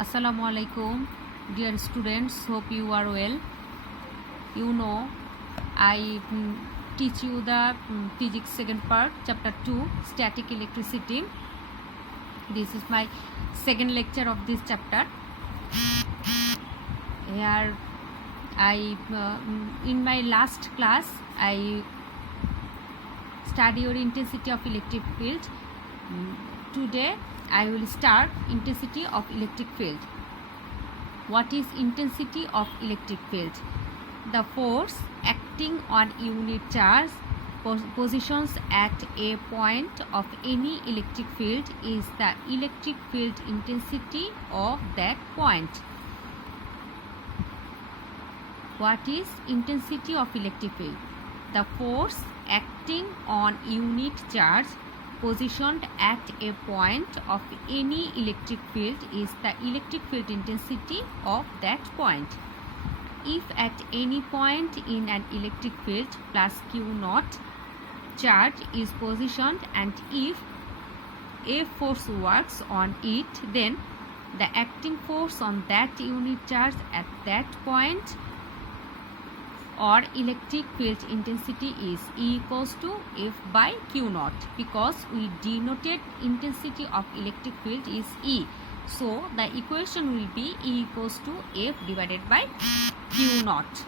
Assalamu alaikum, dear students. Hope you are well. You know, I teach you the physics second part, chapter 2, static electricity. This is my second lecture of this chapter. Here, in my last class, I study your intensity of electric field. Today, I will start intensity of electric field. What is intensity of electric field? The force acting on unit charge positions at a point of any electric field is the electric field intensity of that point. What is intensity of electric field? The force acting on unit charge positioned at a point of any electric field is the electric field intensity of that point. If at any point in an electric field plus Q naught charge is positioned and if a force works on it, then the acting force on that unit charge at that point or electric field intensity is E equals to F by Q naught, because we denoted intensity of electric field is E. So the equation will be E equals to F divided by Q naught.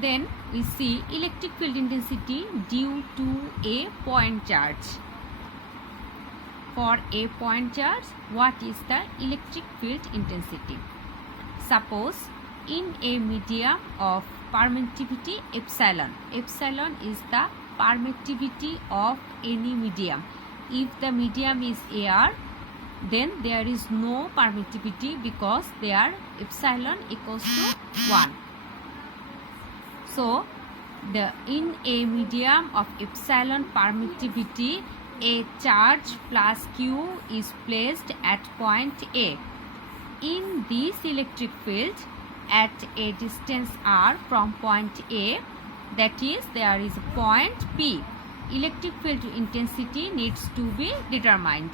Then we see electric field intensity due to a point charge. For a point charge, what is the electric field intensity? Suppose in a medium of permittivity epsilon. Epsilon is the permittivity of any medium. If the medium is air, then there is no permittivity because there epsilon equals to 1. So, in a medium of epsilon permittivity, a charge plus Q is placed at point A. In this electric field, at a distance r from point A, that is, there is a point P, electric field intensity needs to be determined.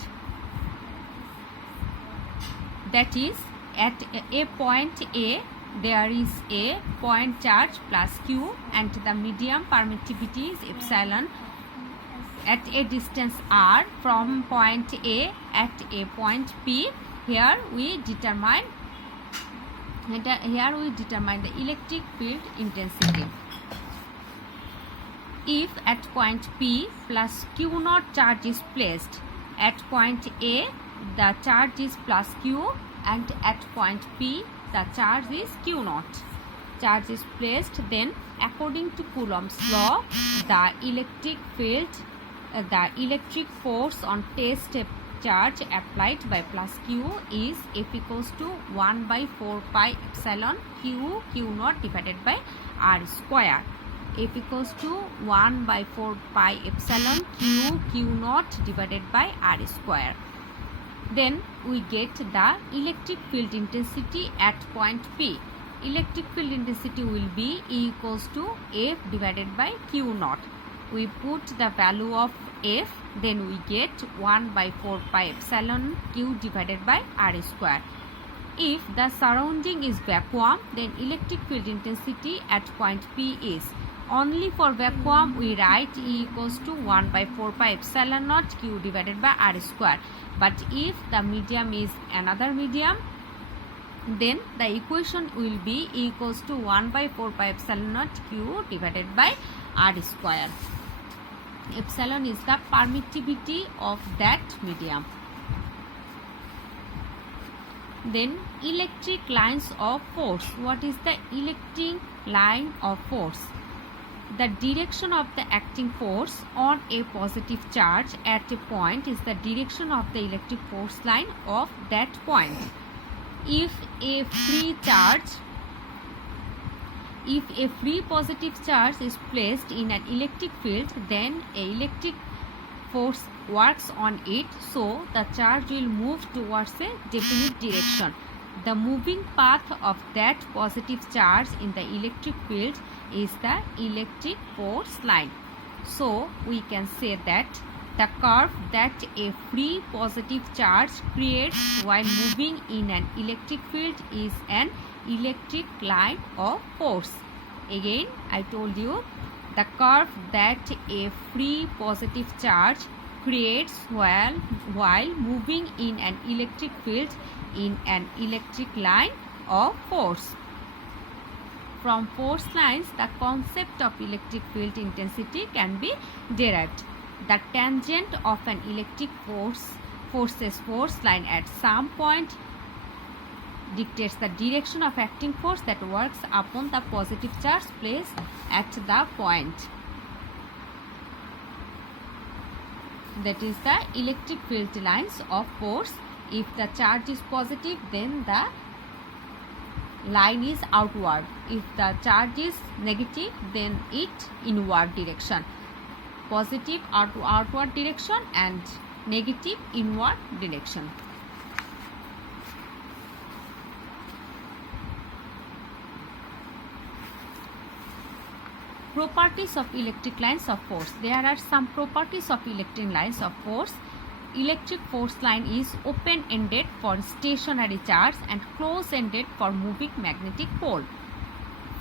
That is, at a point A, there is a point charge plus Q and the medium permittivity is epsilon. At a distance r from point A at a point P, here we determine the electric field intensity. If at point P plus Q naught charge is placed, at point A the charge is plus Q and at point P the charge is Q naught. Charge is placed, then according to Coulomb's law, the electric field, the electric force on test charge applied by plus Q is F equals to 1 by 4 pi epsilon Q naught divided by R square. F equals to 1 by 4 pi epsilon Q naught divided by R square. Then we get the electric field intensity at point P. Electric field intensity will be E equals to F divided by Q naught. We put the value of F, then we get 1 by 4 pi epsilon Q divided by R square. If the surrounding is vacuum, then electric field intensity at point P is, only for vacuum we write E equals to 1 by 4 pi epsilon naught Q divided by R square. But if the medium is another medium, then the equation will be E equals to 1 by 4 pi epsilon naught Q divided by R square. Epsilon is the permittivity of that medium. Then electric lines of force. What is the electric line of force? The direction of the acting force on a positive charge at a point is the direction of the electric force line of that point. If a free positive charge is placed in an electric field, then an electric force works on it, so the charge will move towards a definite direction. The moving path of that positive charge in the electric field is the electric force line. So we can say that The curve that a free positive charge creates while moving in an electric field is an electric line of force. Again, I told you, the curve that a free positive charge creates while moving in an electric field in an electric line of force. From force lines, the concept of electric field intensity can be derived. The tangent of an electric force line at some point dictates the direction of acting force that works upon the positive charge placed at the point. That is the electric field lines of force. If the charge is positive, then the line is outward. If the charge is negative, then it inward direction. Positive outward direction and negative inward direction. Properties of electric lines of force. There are some properties of electric lines of force. Electric force line is open-ended for stationary charge and close-ended for moving magnetic pole.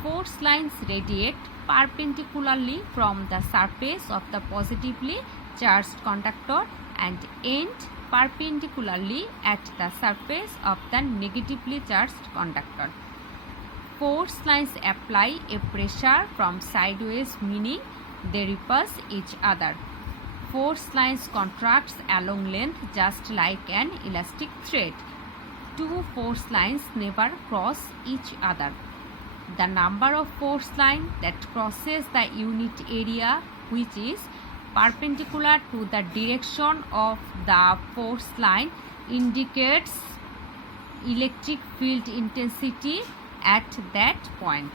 Force lines radiate perpendicularly from the surface of the positively charged conductor and end perpendicularly at the surface of the negatively charged conductor. Force lines apply a pressure from sideways, meaning they repulse each other. Force lines contracts along length just like an elastic thread. Two force lines never cross each other. The number of force line that crosses the unit area which is perpendicular to the direction of the force line indicates electric field intensity at that point.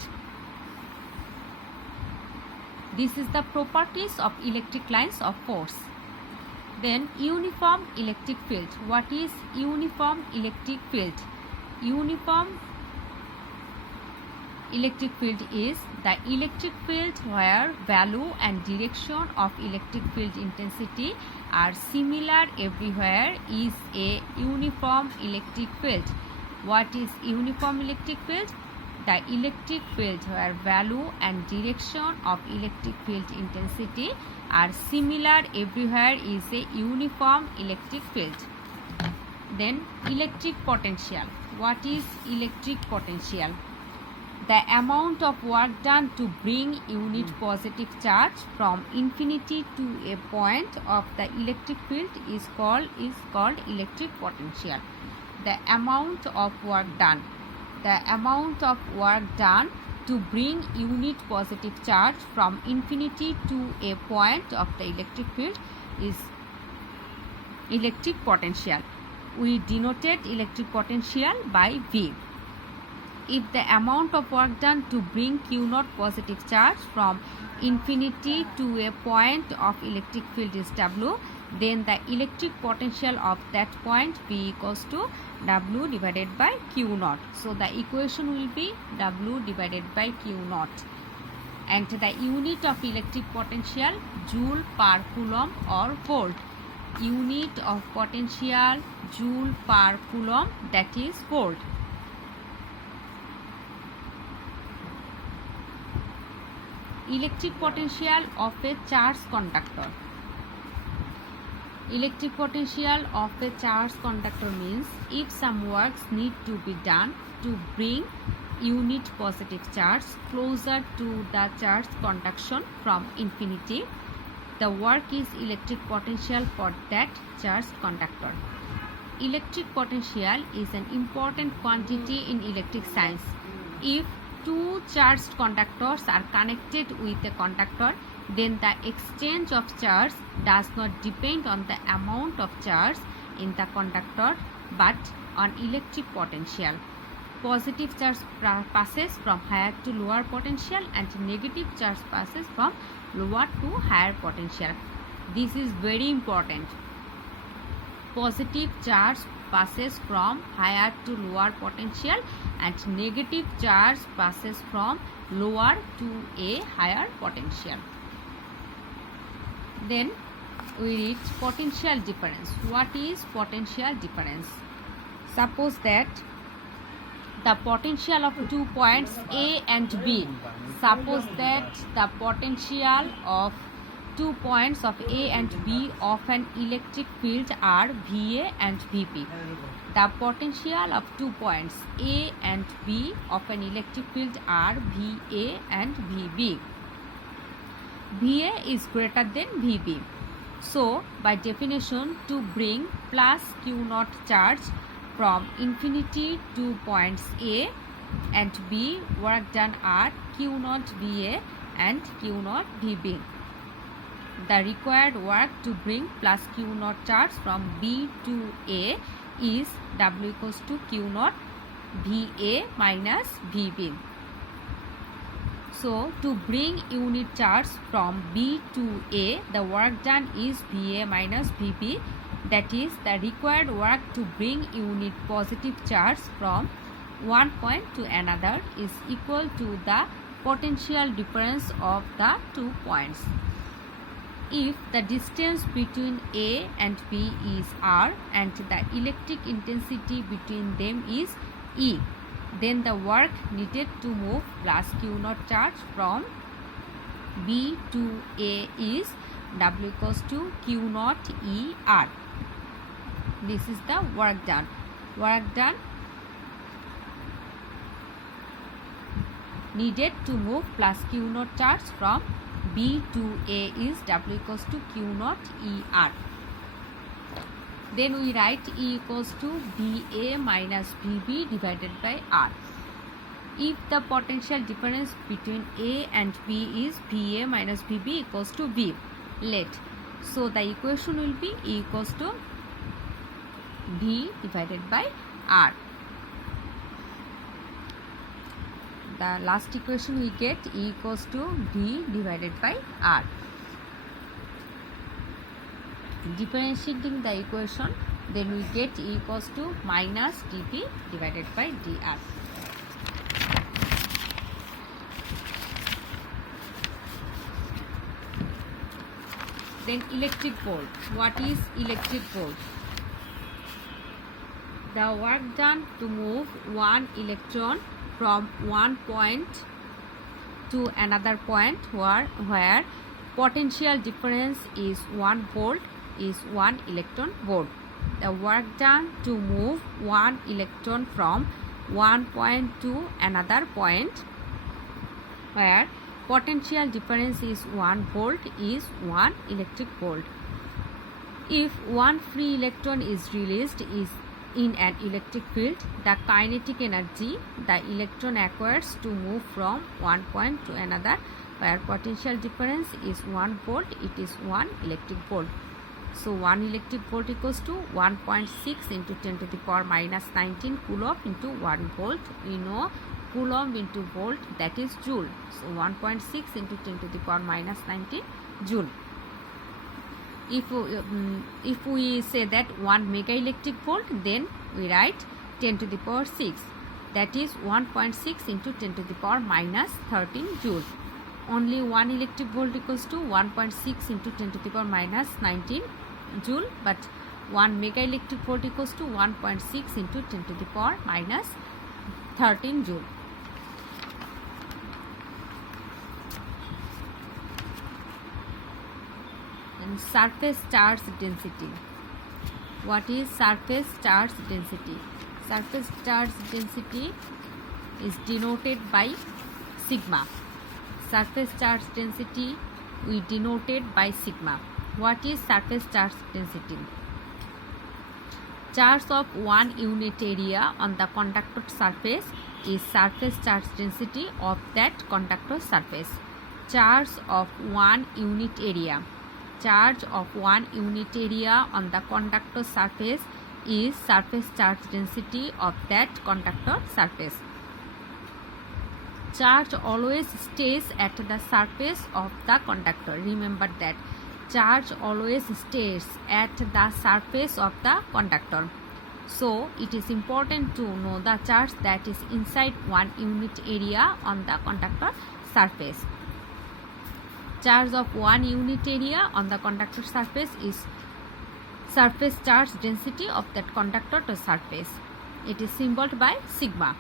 This is the properties of electric lines of force. Then uniform electric field. What is uniform electric field? Uniform electric field is the electric field where value and direction of electric field intensity are similar everywhere is a uniform electric field. What is uniform electric field? The electric field where value and direction of electric field intensity are similar everywhere is a uniform electric field. Then electric potential. What is electric potential? The amount of work done to bring unit positive charge from infinity to a point of the electric field is called electric potential. The amount of work done. The amount of work done to bring unit positive charge from infinity to a point of the electric field is electric potential. We denoted electric potential by V. If the amount of work done to bring Q0 positive charge from infinity to a point of electric field is W, then the electric potential of that point V equals to W divided by Q0. So the equation will be W divided by Q0. And the unit of electric potential Joule per Coulomb or Volt. Unit of potential Joule per Coulomb, that is Volt. Electric potential of a charged conductor. Electric potential of a charged conductor means if some works need to be done to bring unit positive charge closer to the charged conduction from infinity, the work is electric potential for that charged conductor. Electric potential is an important quantity in electric science. If two charged conductors are connected with a conductor, then the exchange of charge does not depend on the amount of charge in the conductor but on electric potential. Positive charge passes from higher to lower potential and negative charge passes from lower to higher potential. This is very important. Positive charge passes from higher to lower potential and negative charge passes from lower to a higher potential. Then we read potential difference. What is potential difference? Suppose that the potential of 2 points A and B. Suppose that the potential of 2 points of A and B of an electric field are VA and VB. The potential of 2 points A and B of an electric field are VA and VB. VA is greater than VB. So, by definition, to bring plus Q naught charge from infinity to points A and B, work done are Q naught VA and Q naught VB. The required work to bring plus Q naught charge from B to A is W equals to Q naught VA minus VB. So, to bring unit charge from B to A, the work done is VA minus VB. That is, the required work to bring unit positive charge from one point to another is equal to the potential difference of the 2 points. If the distance between A and B is R and the electric intensity between them is E, then the work needed to move plus Q naught charge from B to A is W equals to Q naught E R. This is the work done. Work done needed to move plus Q naught charge from B to A is W equals to Q naught E R. Then we write E equals to VA minus VB divided by R. If the potential difference between A and B is VA minus VB equals to V, let. So the equation will be E equals to V divided by R. The last equation we get E equals to V divided by R. Differentiating the equation, then we get E equals to minus dV divided by dr. Then electric volt. What is electric volt? The work done to move one electron from one point to another point where potential difference is 1 volt is 1 electron volt. The work done to move one electron from one point to another point where potential difference is 1 volt is 1 electric volt. If one free electron is released in an electric field, the kinetic energy the electron acquires to move from one point to another where potential difference is 1 volt, it is 1 electric volt. So 1 electric volt equals to 1.6 into 10 to the power minus 19 coulomb into 1 volt. We know coulomb into volt, that is joule. So 1.6 into 10 to the power minus 19 joule. If we say that 1 mega electric volt, then we write 10 to the power 6. That is 1.6 into 10 to the power minus 13 joule. Only 1 electric volt equals to 1.6 into 10 to the power minus 19 joule, but 1 mega electric volt equals to 1.6 into 10 to the power minus 13 joule. And surface charge density. What is surface charge density? Surface charge density is denoted by sigma. Surface charge density we denoted by sigma. What is surface charge density? Charge of one unit area on the conductor surface is surface charge density of that conductor surface. Charge of one unit area. Charge of one unit area on the conductor surface is surface charge density of that conductor surface. Charge always stays at the surface of the conductor. Remember that. Charge always stays at the surface of the conductor. So, it is important to know the charge that is inside one unit area on the conductor surface. Charge of 1 unit area on the conductor surface is surface charge density of that conductor to surface. It is symbolized by sigma.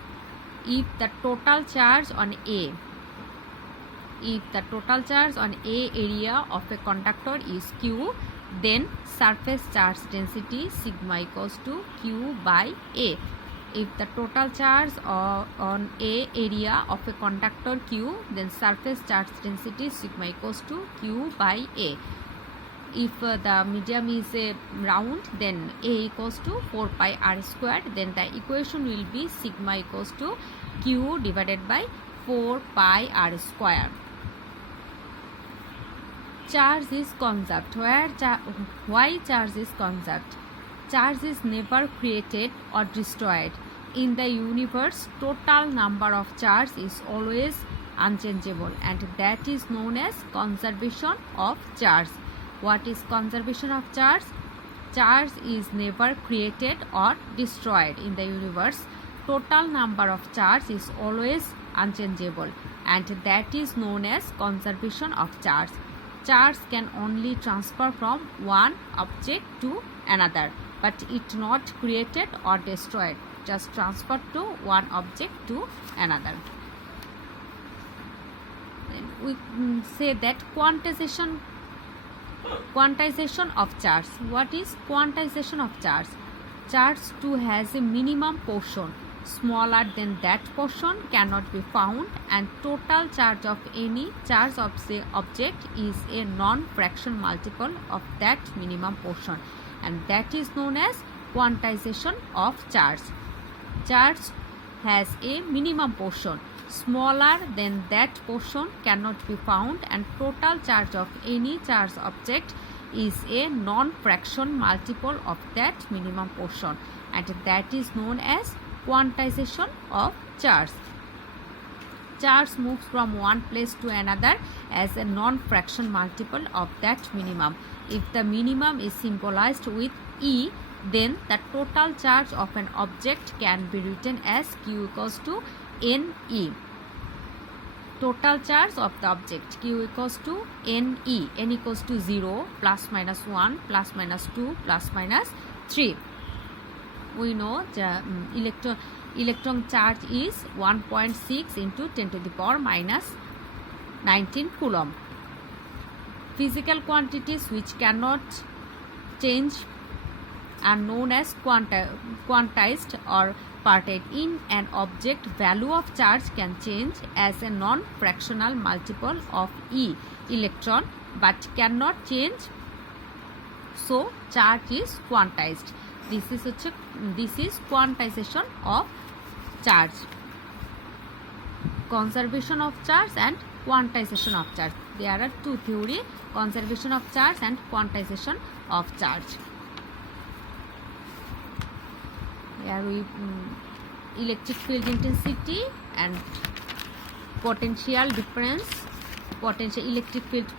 If the total charge on A area of a conductor is Q, then surface charge density sigma equals to Q by A. If the total charge on A area of a conductor Q, then surface charge density sigma equals to Q by A. If the medium is a round, then A equals to 4 pi r squared, then the equation will be sigma equals to Q divided by 4 pi r square. Charge is conserved. Why charge is conserved? Charge is never created or destroyed. In the universe, total number of charge is always unchangeable, and that is known as conservation of charge. What is conservation of charge? Charge is never created or destroyed in the universe. Total number of charge is always unchangeable, and that is known as conservation of charge. Charge can only transfer from one object to another, but it not created or destroyed, just transferred to one object to another. Then we say that quantization of charge. What is quantization of charge? Charge 2 has a minimum portion. Smaller than that portion cannot be found, and total charge of any charge of the object is a non-fraction multiple of that minimum portion, and that is known as quantization of charge. Charge has a minimum portion. Smaller than that portion cannot be found, and total charge of any charge object is a non-fraction multiple of that minimum portion, and that is known as quantization of charge. Charge moves from one place to another as a non-fraction multiple of that minimum. If the minimum is symbolized with E, then the total charge of an object can be written as Q equals to NE. Total charge of the object Q equals to NE. N equals to 0, plus minus 1, plus minus 2, plus minus 3. We know the electron charge is 1.6 into 10 to the power minus 19 coulomb. Physical quantities which cannot change are known as quantized or parted. In an object, value of charge can change as a non-fractional multiple of E electron, but cannot change, so charge is quantized. This is quantization of charge. Conservation of charge and quantization of charge. There are two theories: conservation of charge and quantization of charge. Here we electric field intensity and potential difference. Electric field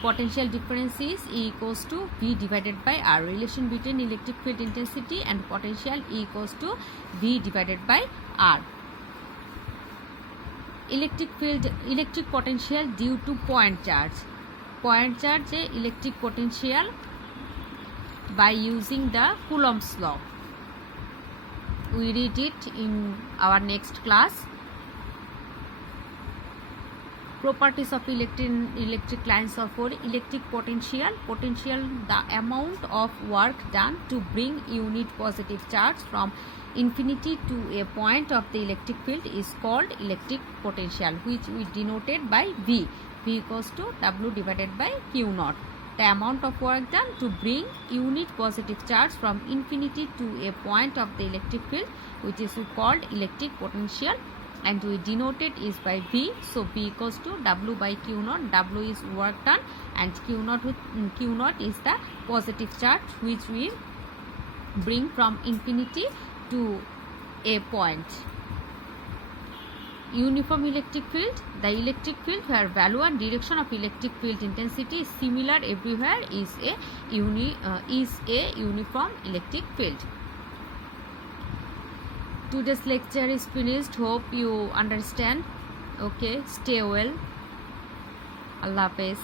potential difference is E equals to V divided by R. Relation between electric field intensity and potential E equals to V divided by R. Electric potential due to point charge. Point charge electric potential by using the Coulomb's law. We read it in our next class. Properties of electric lines are for electric potential. The amount of work done to bring unit positive charge from infinity to a point of the electric field is called electric potential, which we denoted by V. V equals to W divided by Q naught. The amount of work done to bring unit positive charge from infinity to a point of the electric field, which is called electric potential, and we denoted is by V. So V equals to W by Q naught. W is work done, and Q naught is the positive charge which we bring from infinity to a point. Uniform electric field. The electric field where value and direction of electric field intensity is similar everywhere is a uniform electric field. Today's lecture is finished. Hope you understand. Okay, stay well. Allah Hafez.